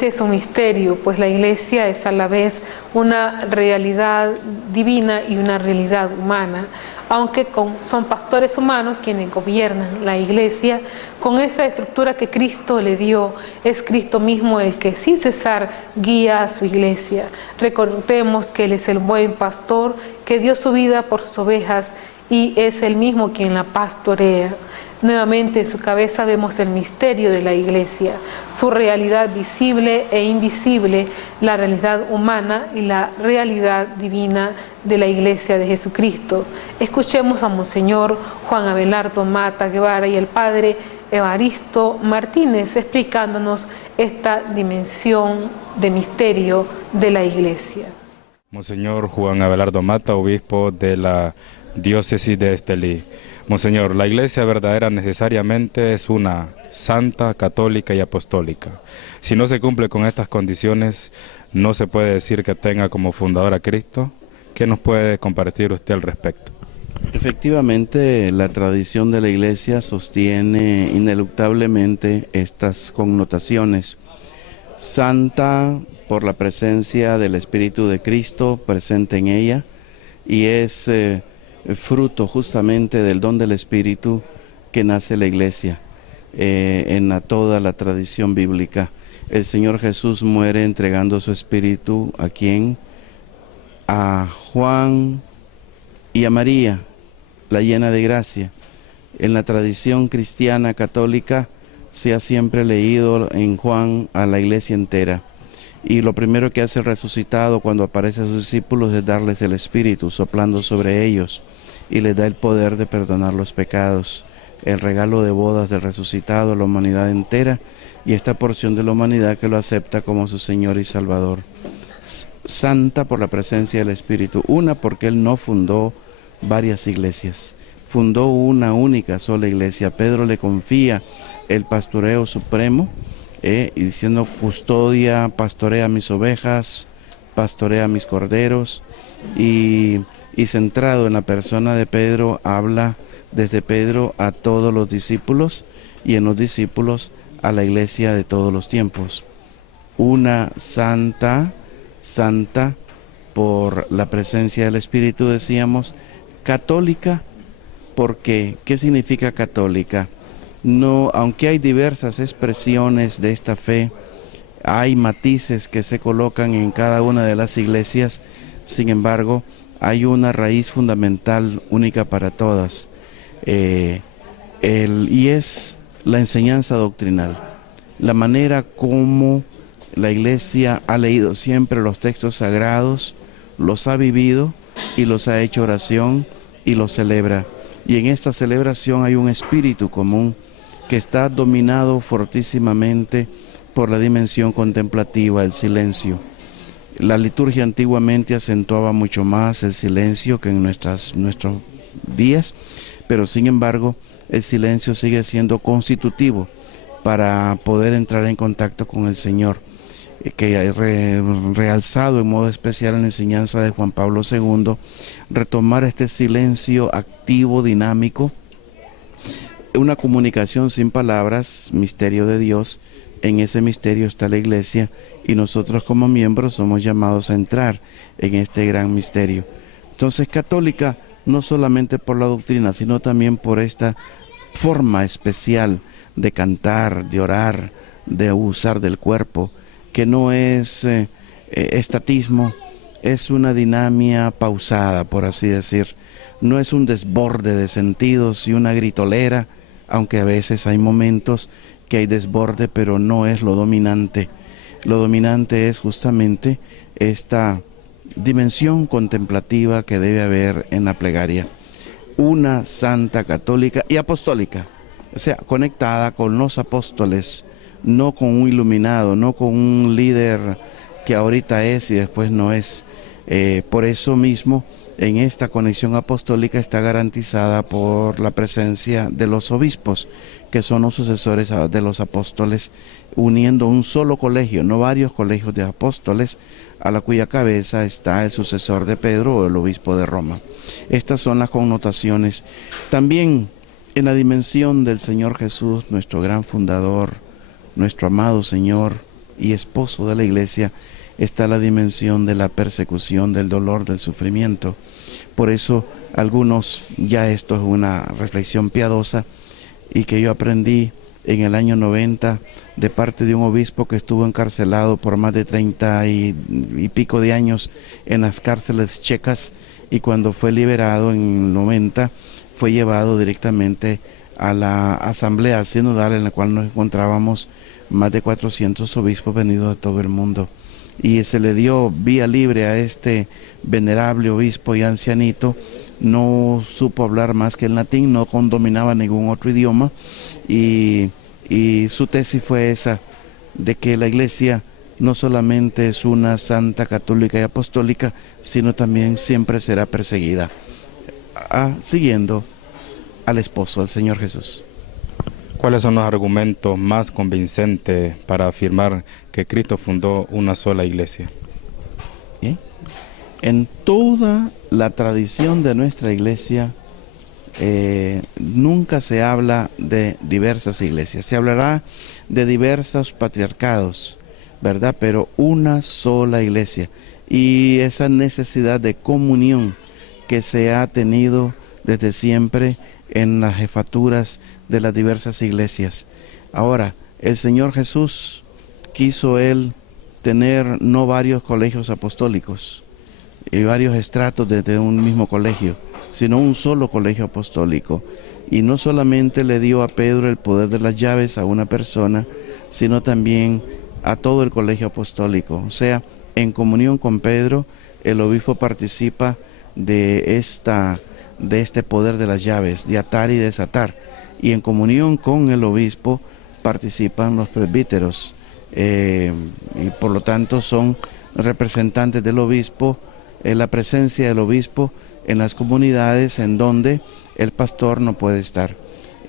iglesia es un misterio, pues la iglesia es a la vez una realidad divina y una realidad humana. Aunque son pastores humanos quienes gobiernan la iglesia, con esa estructura que Cristo le dio, es Cristo mismo el que sin cesar guía a su iglesia. Recordemos que Él es el buen pastor que dio su vida por sus ovejas y es Él mismo quien la pastorea. Nuevamente en su cabeza vemos el misterio de la iglesia, su realidad visible e invisible, la realidad humana y la realidad divina de la iglesia de Jesucristo. Escuchemos a Monseñor Juan Abelardo Mata Guevara y el Padre Evaristo Martínez explicándonos esta dimensión de misterio de la iglesia. Monseñor Juan Abelardo Mata, obispo de la diócesis de Estelí. Monseñor, la iglesia verdadera necesariamente es una santa, católica y apostólica. Si no se cumple con estas condiciones, no se puede decir que tenga como fundador a Cristo. ¿Qué nos puede compartir usted al respecto? Efectivamente, la tradición de la iglesia sostiene ineluctablemente estas connotaciones. Santa por la presencia del Espíritu de Cristo presente en ella, y es fruto justamente del don del Espíritu que nace la iglesia en toda la tradición bíblica. El Señor Jesús muere entregando su Espíritu ¿a quién? A Juan y a María, la llena de gracia. En la tradición cristiana católica se ha siempre leído en Juan a la iglesia entera. Y lo primero que hace el resucitado cuando aparece a sus discípulos es darles el Espíritu, soplando sobre ellos, y les da el poder de perdonar los pecados, el regalo de bodas del resucitado a la humanidad entera, y esta porción de la humanidad que lo acepta como su Señor y Salvador. Santa por la presencia del Espíritu, una porque Él no fundó varias iglesias, fundó una única sola iglesia. Pedro le confía el pastoreo supremo, y diciendo: custodia, pastorea mis ovejas, pastorea mis corderos, y centrado en la persona de Pedro, habla desde Pedro a todos los discípulos, y en los discípulos a la iglesia de todos los tiempos. Una santa por la presencia del Espíritu, decíamos. Católica, porque ¿qué significa católica? No, aunque hay diversas expresiones de esta fe, hay matices que se colocan en cada una de las iglesias, sin embargo, hay una raíz fundamental única para todas, y es la enseñanza doctrinal, la manera como la iglesia ha leído siempre los textos sagrados, los ha vivido y los ha hecho oración y los celebra. Y en esta celebración hay un espíritu común que está dominado fortísimamente por la dimensión contemplativa, el silencio. La liturgia antiguamente acentuaba mucho más el silencio que en nuestros días, pero sin embargo el silencio sigue siendo constitutivo para poder entrar en contacto con el Señor, que ha realzado en modo especial en la enseñanza de Juan Pablo II, retomar este silencio activo, dinámico, una comunicación sin palabras, misterio de Dios. En ese misterio está la iglesia, y nosotros como miembros somos llamados a entrar en este gran misterio. Entonces, católica no solamente por la doctrina, sino también por esta forma especial de cantar, de orar, de usar del cuerpo, que no es estatismo, es una dinámica pausada, por así decir. No es un desborde de sentidos y una gritolera, aunque a veces hay momentos que hay desborde, pero no es lo dominante. Lo dominante es justamente esta dimensión contemplativa que debe haber en la plegaria. Una santa, católica y apostólica, o sea, conectada con los apóstoles, no con un iluminado, no con un líder que ahorita es y después no es. Por eso mismo, en esta conexión apostólica está garantizada por la presencia de los obispos, que son los sucesores de los apóstoles, uniendo un solo colegio, no varios colegios de apóstoles, a la cuya cabeza está el sucesor de Pedro o el obispo de Roma. Estas son las connotaciones. También en la dimensión del Señor Jesús, nuestro gran fundador, nuestro amado Señor, y esposo de la iglesia, está la dimensión de la persecución, del dolor, del sufrimiento. Por eso algunos, ya esto es una reflexión piadosa y que yo aprendí en el año 90 de parte de un obispo que estuvo encarcelado por más de 30 y pico de años en las cárceles checas, y cuando fue liberado en el 90 fue llevado directamente a la asamblea sinodal en la cual nos encontrábamos más de 400 obispos venidos de todo el mundo, y se le dio vía libre a este venerable obispo y ancianito. No supo hablar más que el latín, no dominaba ningún otro idioma, y su tesis fue esa, de que la iglesia no solamente es una santa, católica y apostólica, sino también siempre será perseguida, siguiendo al esposo, al Señor Jesús. ¿Cuáles son los argumentos más convincentes para afirmar que Cristo fundó una sola iglesia? ¿Bien? En toda la tradición de nuestra iglesia, nunca se habla de diversas iglesias. Se hablará de diversos patriarcados, ¿verdad? Pero una sola iglesia. Y esa necesidad de comunión que se ha tenido desde siempre en las jefaturas de las diversas iglesias. Ahora, el Señor Jesús quiso Él tener no varios colegios apostólicos y varios estratos desde un mismo colegio, sino un solo colegio apostólico. Y no solamente le dio a Pedro el poder de las llaves a una persona, sino también a todo el colegio apostólico. O sea, en comunión con Pedro, el obispo participa de este poder de las llaves, de atar y desatar. Y en comunión con el obispo participan los presbíteros, y por lo tanto son representantes del obispo, la presencia del obispo en las comunidades en donde el pastor no puede estar.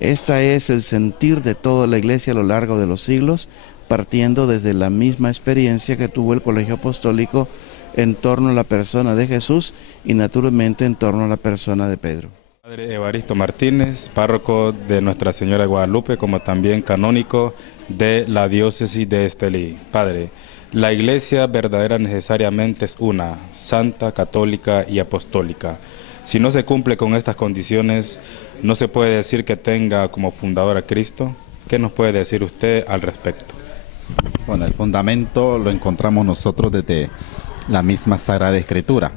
Este es el sentir de toda la iglesia a lo largo de los siglos, partiendo desde la misma experiencia que tuvo el colegio apostólico en torno a la persona de Jesús y naturalmente en torno a la persona de Pedro. Padre Evaristo Martínez, párroco de Nuestra Señora de Guadalupe, como también canónico de la diócesis de Estelí. Padre, la iglesia verdadera necesariamente es una, santa, católica y apostólica. Si no se cumple con estas condiciones, ¿no se puede decir que tenga como fundador a Cristo? ¿Qué nos puede decir usted al respecto? Bueno, el fundamento lo encontramos nosotros desde la misma Sagrada Escritura.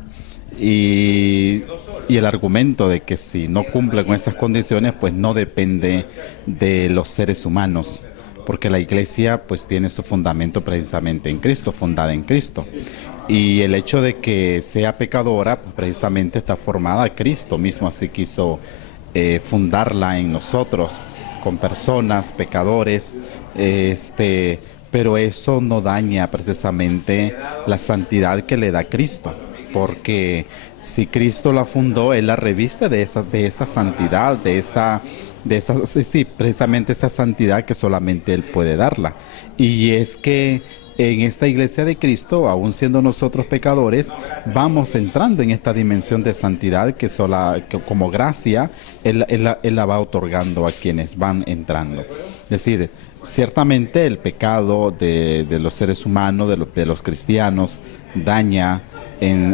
Y el argumento de que si no cumple con esas condiciones, pues no depende de los seres humanos, porque la iglesia pues tiene su fundamento precisamente en Cristo, fundada en Cristo. Y el hecho de que sea pecadora, pues precisamente está formada, Cristo mismo así quiso fundarla en nosotros, con personas, pecadores, pero eso no daña precisamente la santidad que le da Cristo, porque si Cristo la fundó, Él la reviste de esa santidad, precisamente esa santidad que solamente Él puede darla. Y es que en esta iglesia de Cristo, aún siendo nosotros pecadores, vamos entrando en esta dimensión de santidad que como gracia Él la va otorgando a quienes van entrando. Es decir, ciertamente el pecado de los seres humanos, de los cristianos, daña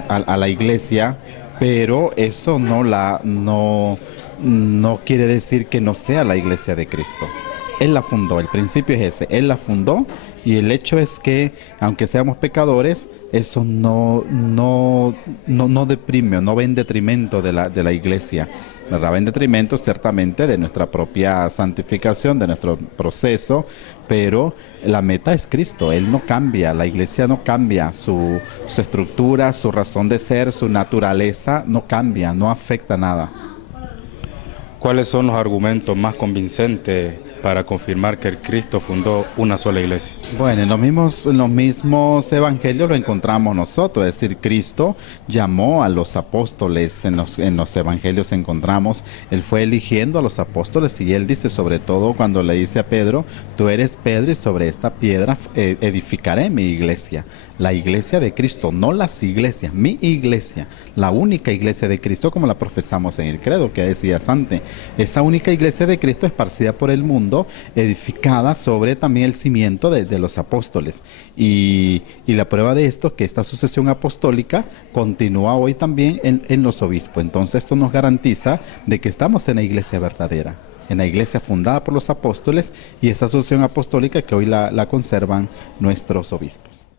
a la iglesia, pero eso no quiere decir que no sea la iglesia de Cristo. Él la fundó, el principio es ese, Él la fundó, y el hecho es que, aunque seamos pecadores, eso no deprime, no va en detrimento de la iglesia, ¿verdad? Va en detrimento ciertamente de nuestra propia santificación, de nuestro proceso, pero la meta es Cristo. Él no cambia, la iglesia no cambia, su estructura, su razón de ser, su naturaleza no cambia, no afecta nada. ¿Cuáles son los argumentos más convincentes para confirmar que el Cristo fundó una sola iglesia? Bueno, en los mismos evangelios lo encontramos nosotros, es decir, Cristo llamó a los apóstoles, en los evangelios encontramos, Él fue eligiendo a los apóstoles, y Él dice, sobre todo cuando le dice a Pedro, tú eres Pedro y sobre esta piedra edificaré mi iglesia. La iglesia de Cristo, no las iglesias, mi iglesia, la única iglesia de Cristo como la profesamos en el credo que decías antes. Esa única iglesia de Cristo esparcida por el mundo, siendo edificada sobre también el cimiento de los apóstoles. Y la prueba de esto es que esta sucesión apostólica continúa hoy también en los obispos. Entonces esto nos garantiza de que estamos en la iglesia verdadera, en la iglesia fundada por los apóstoles, y esa sucesión apostólica que hoy la conservan nuestros obispos.